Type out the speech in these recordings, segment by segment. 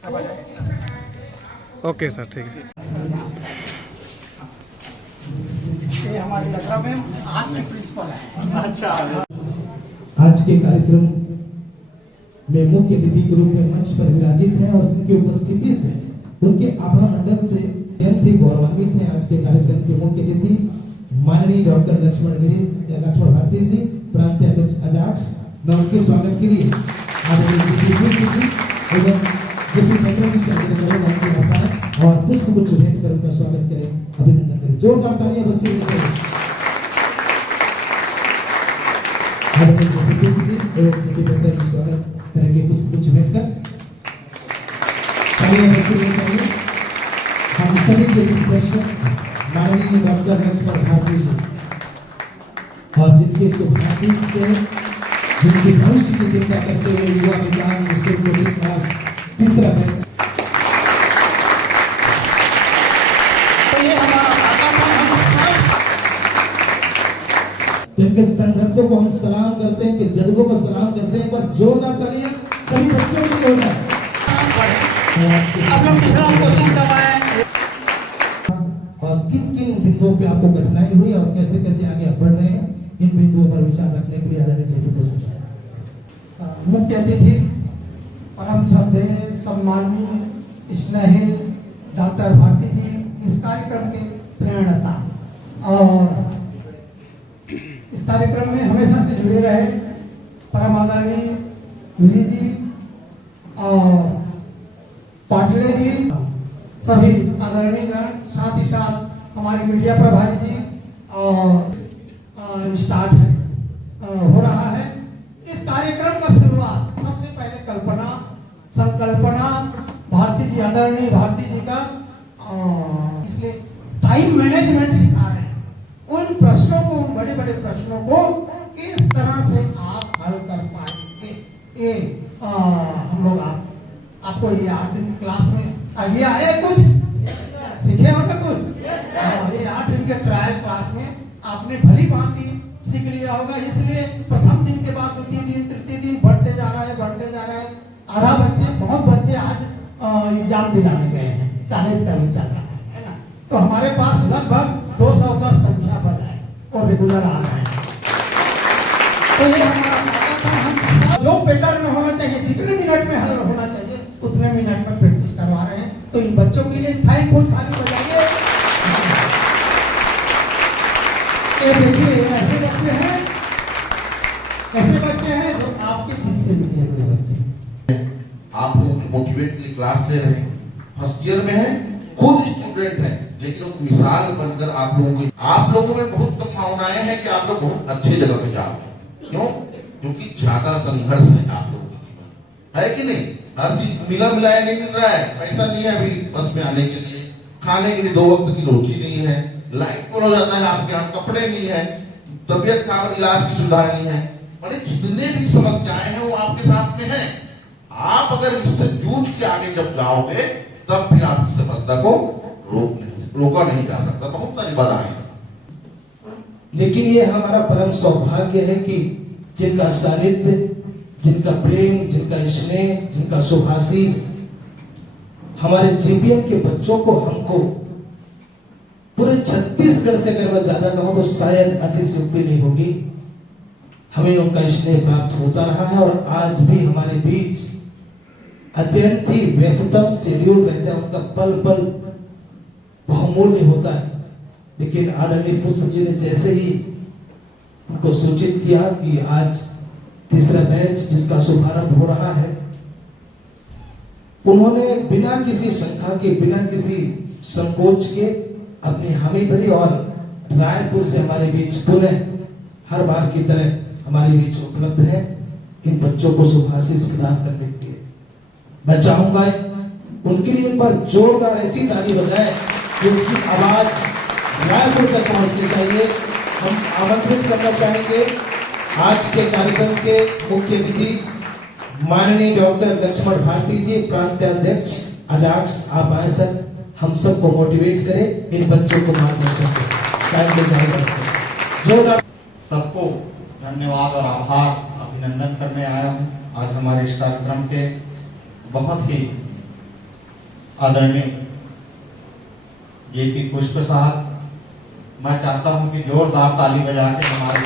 Okay sir, ठीक है। ये हमारी लखरा में आज की प्रिंसिपल है। अच्छा, आज के कार्यक्रम में मुख्य अतिथि के रूप में मंच पर विराजित हैं और जिनकी उपस्थिति से उनके आभा मंडल से अत्यंत ही गौरवान्वित हैं। आज के कार्यक्रम के मुख्य अतिथि माननीय डॉक्टर लक्ष्मण भारती जी, प्रांतीय अध्यक्ष अजाक्स। मैं उनके स्वागत के लिए और पुष्प गुच्छ भेंट कर उनका स्वागत करें, अभिनंदन करें। जोरदार तालियां बजाइए। स्वागत करेंगे पुष्प गुच्छ भेंट कर। हम सभी के दर्शक माननीय डॉक्टर लक्ष्मण भारती जी और जिनके शुभाशीष से जिनके भविष्य की चिंता करते हुए युवा विज्ञान स्कूल कोचिंग क्लास तीसरा बैच, तो ये हमारा जिनके संघर्षों को हम सलाम करते हैं, कि जज्बों को सलाम करते हैं। एक बार जोरदार तालियां सभी बच्चों की ओर है। अब लोग पिछला कोचिंग करवाएं और किन किन बिंदुओं पे आपको कठिनाई हुई और कैसे कैसे आगे आप बढ़ रहे हैं, इन बिंदुओं पर विचार रखने के लिए आदरणीय जेपी को मुख्य अतिथि परम श्रद्धेय सम्माननीय स्नेहिल डॉक्टर भारती जी, इस कार्यक्रम के प्रेरणता और इस कार्यक्रम में हमेशा से जुड़े रहे परम आदरणीय वीरी जी और पाटिले जी, सभी आदरणीय गण, साथ ही साथ हमारे मीडिया प्रभारी जी और स्टार्ट हो रहा है। इस कार्यक्रम का शुरुआत सबसे पहले संकल्पना भारती जी, आदरणीय भारती जी का, इसलिए टाइम मैनेजमेंट सिखा रहे हैं। उन प्रश्नों को, उन बड़े बड़े प्रश्नों को किस तरह से आप हल कर पाएंगे, ये हम लोग आपको ये 8 दिन की क्लास में आइडिया आया, कुछ सीखे हो ना कुछ। ये 8 दिन के ट्रायल क्लास में आपने भली भांति सीख लिया होगा। इसलिए प्रथम दिन के बाद द्वितीय दिन, तृतीय दिन बढ़ते जा रहा है। आधा बच्चे, बहुत बच्चे आज एग्जाम दिलाने गए हैं, कॉलेज का ही चल रहा है ना। तो हमारे पास लगभग 200 का संख्या बना है और रेगुलर आ रहे हैं। तो ये हमारा जो पैटर्न होना चाहिए, जितने मिनट में हल होना चाहिए उतने मिनट में प्रैक्टिस करवा रहे हैं। तो इन बच्चों के लिए थैंकफुल ताली बजाइए। ये देखिए, ऐसे बच्चे हैं जो आपके बीच से निकले हुए बच्चे। आप लोग मोटिवेट के लिए क्लास ले रहे हैं, फर्स्ट ईयर में है, खुद स्टूडेंट है, लेकिन एक मिसाल बनकर आप लोगों में बहुत संभावनाएं हैं कि आप लोग बहुत अच्छे जगह पे जाओगे। क्यों? क्योंकि ज्यादा संघर्ष है आप लोगों के जीवन, है कि नहीं? हर चीज मिलाया नहीं मिल रहा है, पैसा नहीं है अभी बस में आने के लिए, खाने के लिए 2 वक्त की रोटी नहीं है, लाइट बोल हो जाता है आपके यहाँ, कपड़े नहीं है, तबियत खराब, इलाज की सुविधा नहीं है। बड़े जितने भी समस्याएं हैं वो आपके साथ में हैं। आप अगर इससे जूझ के आगे जब जाओगे तब फिर आपकी सफलता को रोका नहीं जा सकता। बहुत सारी बाधाएं हैं, लेकिन ये हमारा परम सौभाग्य है कि जिनका सानिध्य, जिनका प्रेम, जिनका स्नेह, जिनका शुभाशीष हमारे जीपीएम के बच्चों को, हमको पूरे छत्तीसगढ़ से अगर मैं ज्यादा कहूं तो शायद अतिशयोक्ति नहीं होगी, हमें उनका स्नेह प्राप्त होता रहा है। और आज भी हमारे बीच अत्यंत ही व्यस्ततम शेड्यूल रहता है, उनका पल पल बहुमूल्य होता है। लेकिन आदरणीय पुष्प जी ने जैसे ही उनको सूचित किया कि आज तीसरा बैच जिसका शुभारंभ हो रहा है, उन्होंने बिना किसी शंका के, बिना किसी संकोच के अपनी हामी भरी और रायपुर से हमारे बीच पुनः हर बार की तरह हमारे बीच उपलब्ध है इन बच्चों को शुभाशीष प्रदान करने के लिए। मैं चाहूंगा उनके लिए एक बार जोरदार ऐसी ताली बजाएं कि उसकी आवाज रायपुर तक पहुंचनी चाहिए। हम आमंत्रित करना चाहेंगे आज के कार्यक्रम के मुख्य अतिथि माननीय डॉक्टर लक्ष्मण भारती जी, प्रांतीय अध्यक्ष अजाक्स। आप आए सर, हम सबको मोटिवेट करें, इन बच्चों को मार्गदर्शन करें। जोरदार सबको धन्यवाद और आभार अभिनंदन करने आया हूँ। आज हमारे इस कार्यक्रम के बहुत ही आदरणीय जेपी पुष्प साहब, मैं चाहता हूं कि जोरदार ताली बजा के हमारे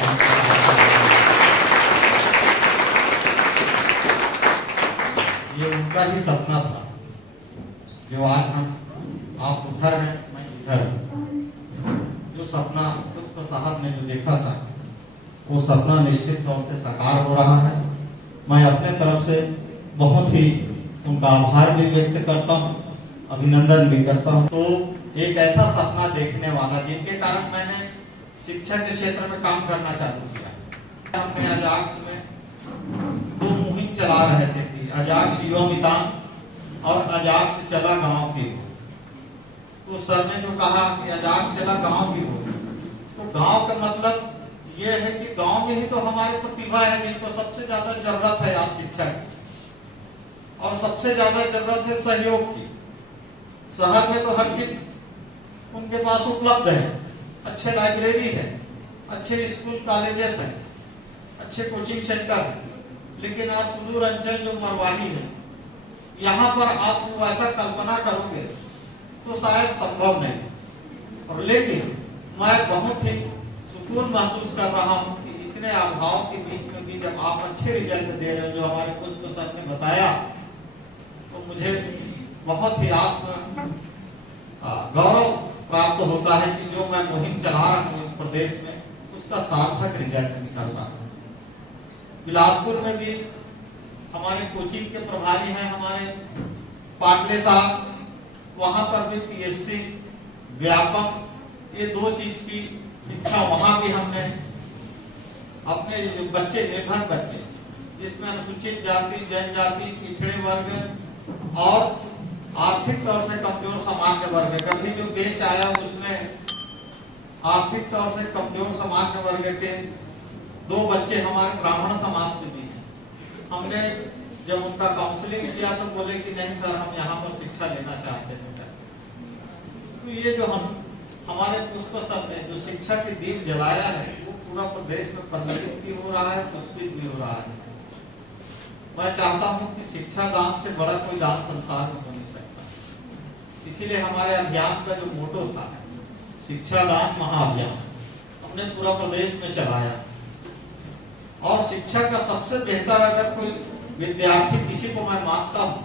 ये उनका ही सपना था जो आज हम आप उधर हैं, मैं इधर हूं। जो सपना पुष्प साहब ने जो देखा था वो सपना निश्चित तौर से साकार हो रहा है। मैं अपने तरफ से बहुत ही उनका आभार भी व्यक्त करता हूँ, अभिनंदन भी करता हूँ। तो एक ऐसा सपना देखने वाला जिनके कारण मैंने शिक्षा के क्षेत्र में काम करना चालू किया। हमने अजाक्स में 2 मुहिम चला रहे थे कि अजाक्स युवा मितान और अजाक्स चला गांव की। तो सर ने जो कहा कि अजाक्स चला गांव की हो, तो गांव का मतलब ये है कि गांव में ही तो हमारी प्रतिभा है जिनको सबसे ज्यादा जरूरत है आज शिक्षा की, और सबसे ज्यादा जरूरत है सहयोग की। शहर में तो हर चीज उनके पास उपलब्ध है, अच्छे लाइब्रेरी है, अच्छे स्कूल कॉलेजेस हैं, अच्छे कोचिंग सेंटर है, लेकिन आज सुदूर अंचल जो मरवाही है, यहाँ पर आप वैसा कल्पना करोगे तो शायद संभव नहीं। और लेकिन मैं बहुत ही सुकून महसूस कर रहा हूँ कि इतने अभाव के बीच में भी जब आप अच्छे रिजल्ट दे रहे हो, जो हमारे पुष्प सर ने बताया, तो मुझे बहुत ही आत्म गौरव प्राप्त होता है कि जो मैं मुहिम चला रहा हूँ इस प्रदेश में उसका सार्थक रिजल्ट निकल रहा है। बिलासपुर में भी हमारे कोचिंग के प्रभारी हैं हमारे पाटले साहब, वहां पर भी पीएससी व्यापक ये 2 चीज की शिक्षा वहां भी हमने अपने बच्चे, निर्धन बच्चे जिसमें अनुसूचित जाति, जनजाति, पिछड़े वर्ग और आर्थिक तौर से कमजोर सामान्य वर्ग, कभी जो बेच आया उसमें आर्थिक तौर से कमजोर सामान्य वर्ग के 2 बच्चे हमारे ब्राह्मण समाज से भी हैं। हमने जब उनका काउंसलिंग किया तो बोले कि नहीं सर, हम यहाँ पर शिक्षा लेना चाहते हैं। तो ये जो हमारे पुष्प सर ने जो शिक्षा के दीप जलाया है वो पूरा प्रदेश में प्रज्वलित भी हो रहा है, पुष्पित भी हो रहा है। मैं चाहता हूं कि शिक्षा दान से बड़ा कोई दान संसार में हो नहीं सकता। इसीलिए हमारे अभियान का जो मोटो था शिक्षा दान महाअभियान, हमने पूरा प्रदेश में चलाया। और शिक्षा का सबसे बेहतर अगर कोई विद्यार्थी किसी को मैं मानता हूं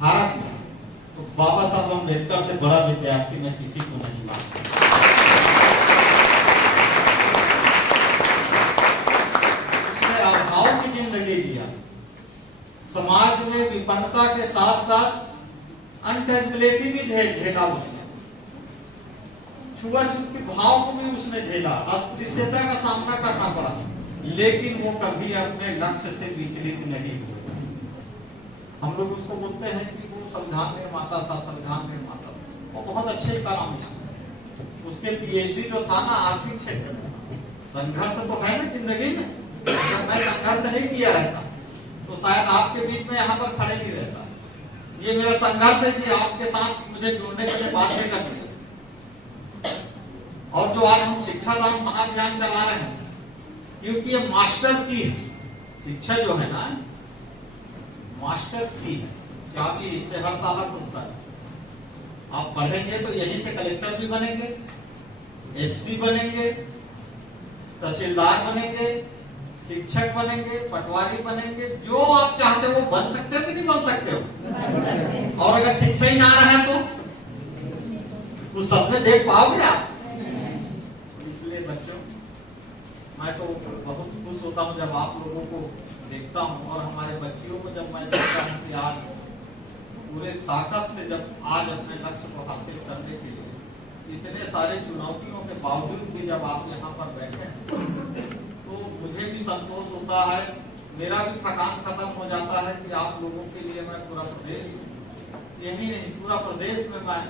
भारत में, तो बाबा साहब अम्बेडकर से बड़ा विद्यार्थी मैं किसी को नहीं मानता। उसने अभाव की जिंदगी जिया, समाज में विपन्नता के साथ साथ अनटचबिलिटी भी झेला उसने, छुआछूत के भाव को भी उसने झेला, अस्पृश्यता का सामना करना पड़ा, लेकिन वो कभी अपने लक्ष्य से विचलित नहीं हुआ। हम लोग उसको बोलते हैं कि वो संविधान निर्माता था, संविधान निर्माता था। वो बहुत अच्छे इकोनॉमिस्ट, उसके पीएचडी जो था ना आर्थिक क्षेत्र में, संघर्ष तो है ना जिंदगी में। अगर मैं संघर्ष नहीं किया रहता तो शायद आपके बीच में यहाँ पर खड़े नहीं रहता। ये मेरा संघर्ष है कि आपके साथ मुझे जुड़ने के लिए बातें करनी है। और जो आज हम शिक्षा दान महाअभियान चला रहे हैं, क्योंकि ये मास्टर की है, शिक्षा जो है ना मास्टर की है, चाबी इससे हर ताला खुलता है। आप पढ़ेंगे तो यहीं से कलेक्टर भी बनेंगे, एसपी बनेंगे, तहसीलदार बनेंगे, शिक्षक बनेंगे, पटवारी बनेंगे, जो आप चाहते हो वो बन सकते हो कि नहीं बन सकते हो। और अगर शिक्षा ही ना रहा तो वो सपने देख पाओगे आप। इसलिए बच्चों, मैं तो बहुत खुश होता हूँ जब आप लोगों को देखता हूँ, और हमारे बच्चियों को जब मैं देखता हूँ कि आज पूरे ताकत से जब आज अपने लक्ष्य को हासिल करने के लिए इतने सारे चुनौतियों के बावजूद भी जब आप यहाँ पर बैठे हैं, तो मुझे भी संतोष होता है, मेरा भी थकान खत्म हो जाता है कि आप लोगों के लिए मैं पूरा प्रदेश, यही नहीं पूरा प्रदेश में मैं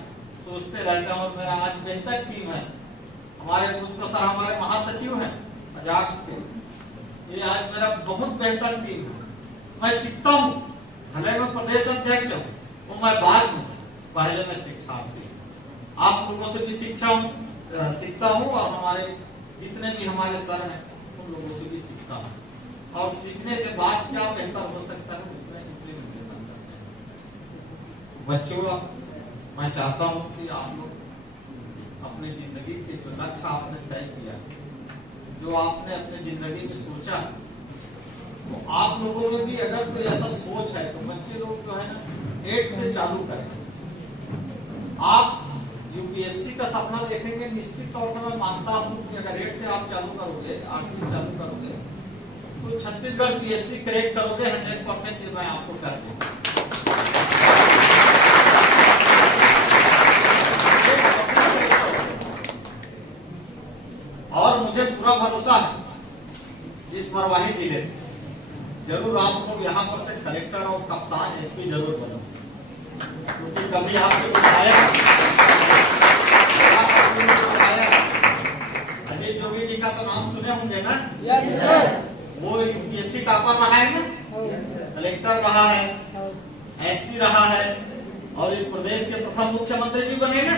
सोचते रहता हूँ। और मेरा आज बेहतर टीम है, हमारे पुष्प सर हमारे महासचिव हैं अजाक्स के, ये आज मेरा बहुत बेहतर टीम है। मैं सीखता हूँ, भले मैं प्रदेश अध्यक्ष हूँ, तो मैं बाद में पहले मैं शिक्षार्थी, आप लोगों से भी सीखता हूँ और हमारे जितने भी हमारे सर हैं उन लोगों से भी सीखता हूँ। और सीखने के बाद क्या बेहतर हो सकता है उसमें इंप्लीमेंटेशन करते हैं। बच्चों, मैं चाहता हूँ कि आप लोग अपनी जिंदगी के जो लक्ष्य आपने तय किया, जो आपने अपनी जिंदगी में सोचा, तो आप लोगों में भी अगर कोई ऐसा सोच है तो बच्चे लोग जो है ना 8 से चालू करें। आप यूपीएससी का सपना देखेंगे, निश्चित तौर से मैं मानता हूँ कि अगर 8 से आप चालू करोगे, 8वीं चालू करोगे, तो छत्तीसगढ़ पीएससी क्रैक करोगे 100%, ये मैं आपको कर दूंगा। और मुझे पूरा भरोसा है इस मरवाही जिले से जरूर आप लोग यहाँ पर से कलेक्टर और कप्तान एसपी जरूर बनो, क्योंकि कभी आपके विधायक अजय जोगी जी का तो नाम सुने होंगे ना? Yes sir. वो यूपीएससी टॉपर रहा है ना, कलेक्टर रहा है, एसपी रहा है, और इस प्रदेश के प्रथम मुख्यमंत्री भी बने ना।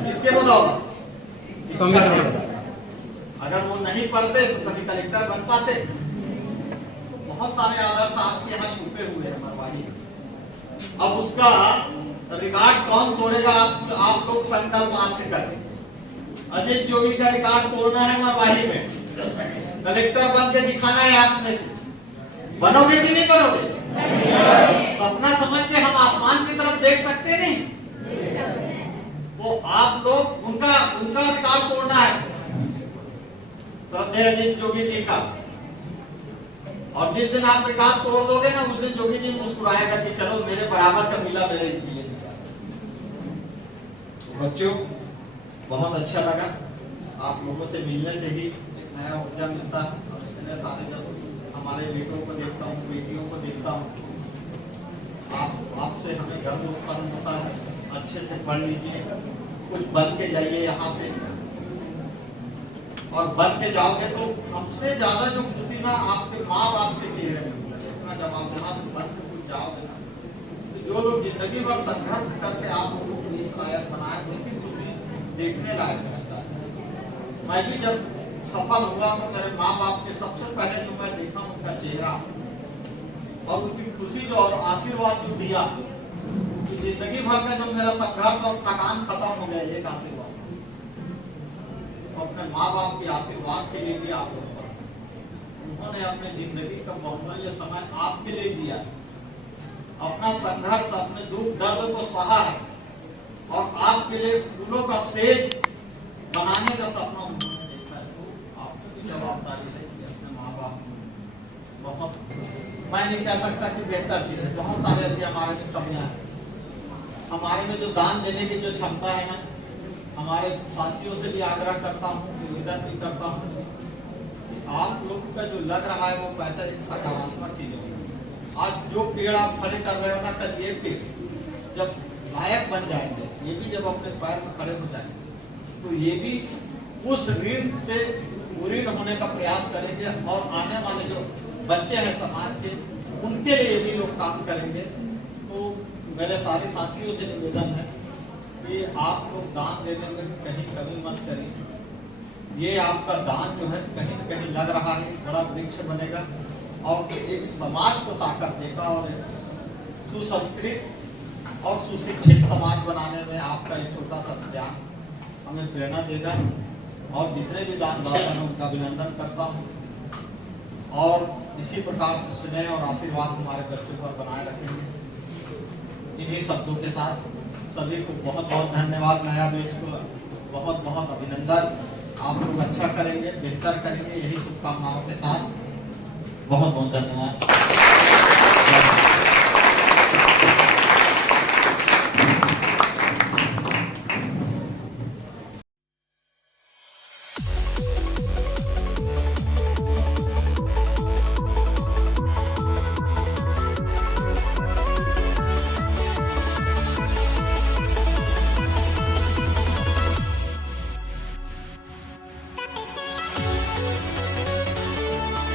किसके बदौलत? अगर वो नहीं पढ़ते तो कभी कलेक्टर बन पाते। तो बहुत सारे आदर्श आपके यहाँ छुपे हुए हैं मरवाही। अब उसका रिकॉर्ड कौन तोड़ेगा? आप लोग संकल्प आज से करें। अजीत जोगी का रिकॉर्ड तोड़ना है मरवाही में, कलेक्टर बन के दिखाना है आप में से। बनोगे कि नहीं बनोगे? सपना समझ के हम आसमान की तरफ देख सकते नहीं? वो आप लोग उनका रिकॉर्ड तोड़ना है, श्रद्धेय अजीत जोगी जी का। और जिस दिन आप रिकॉर्ड तोड़ दोगे ना, उस दिन जोगी जी मुस्कुराएगा कि चलो मेरे बराबर का मिला मेरे लिए। बच्चों, बहुत अच्छा लगा आप लोगों से मिलने से ही एक नया ऊर्जा मिलता है। और इतने सारे जब हमारे बेटों को देखता हूँ, बेटियों को देखता हूँ, आपसे हमें गर्व उत्पन्न होता है। अच्छे से पढ़ लीजिए, कुछ बन के जाइए यहाँ से, और बन के जाओगे तो हमसे ज्यादा जो खुशी ना आपके माँ बाप के चेहरे में होगा। जब आप यहाँ से बन के कुछ जाओगे ना, तो जो लोग जिंदगी भर संघर्ष करके आप लोगों को इस लायक बनाए, उनकी खुशी देखने लायक रहता है। मैं भी जब सफल हुआ तो मेरे माँ बाप के सबसे पहले जो मैं देखा उनका चेहरा और उनकी खुशी जो और आशीर्वाद जो दिया, कि जिंदगी भर का जो मेरा संघर्ष और थकान खत्म हो गया, एक आशीर्वाद। अपने माँ बाप के आशीर्वाद के लिए भी आप उन्होंने अपने जिंदगी का बहुमूल्य समय आपके लिए दिया, अपना संघर्ष, अपने दुख दर्द को सहा है, और आपके लिए फूलों का सेज बनाने का सपना उन्होंने देखा है। तो आपकी भी जवाबदारी है कि अपने माँ बाप को बहुत, मैं नहीं कह सकता कि बेहतर चीज है, बहुत सारे अभी हमारे में कमियां हैं। हमारे में जो दान देने की जो क्षमता है ना, हमारे साथियों से भी आग्रह करता हूँ, निवेदन भी करता हूँ कि आप लोग का जो लग रहा है वो पैसा एक सकारात्मक चीज है। आज जो पेड़ आप खड़े कर रहे हो ना, कल ये पेड़ जब लायक बन जाएंगे, ये भी जब अपने पैर में खड़े हो जाएंगे, तो ये भी उस ऋण से ऋण होने का प्रयास करेंगे, और आने वाले जो बच्चे हैं समाज के, उनके लिए भी लोग काम करेंगे। तो मेरे सारे साथियों से निवेदन है कि आप लोग दान देने में कहीं कमी मत करिए। ये आपका दान जो है कहीं न कहीं लग रहा है, बड़ा वृक्ष बनेगा और एक समाज को ताकत देगा, और एक सुसंस्कृत और सुशिक्षित समाज बनाने में आपका एक छोटा सा ध्यान हमें प्रेरणा देगा। और जितने भी दानदाता हैं उनका अभिनंदन करता हूँ, और इसी प्रकार से स्नेह और आशीर्वाद हमारे बच्चों पर बनाए रखेंगे। इन्हीं शब्दों के साथ सभी को बहुत बहुत धन्यवाद। नया बैच को बहुत बहुत अभिनंदन। आप लोग अच्छा करेंगे, बेहतर करेंगे, यही शुभकामनाओं के साथ बहुत बहुत धन्यवाद।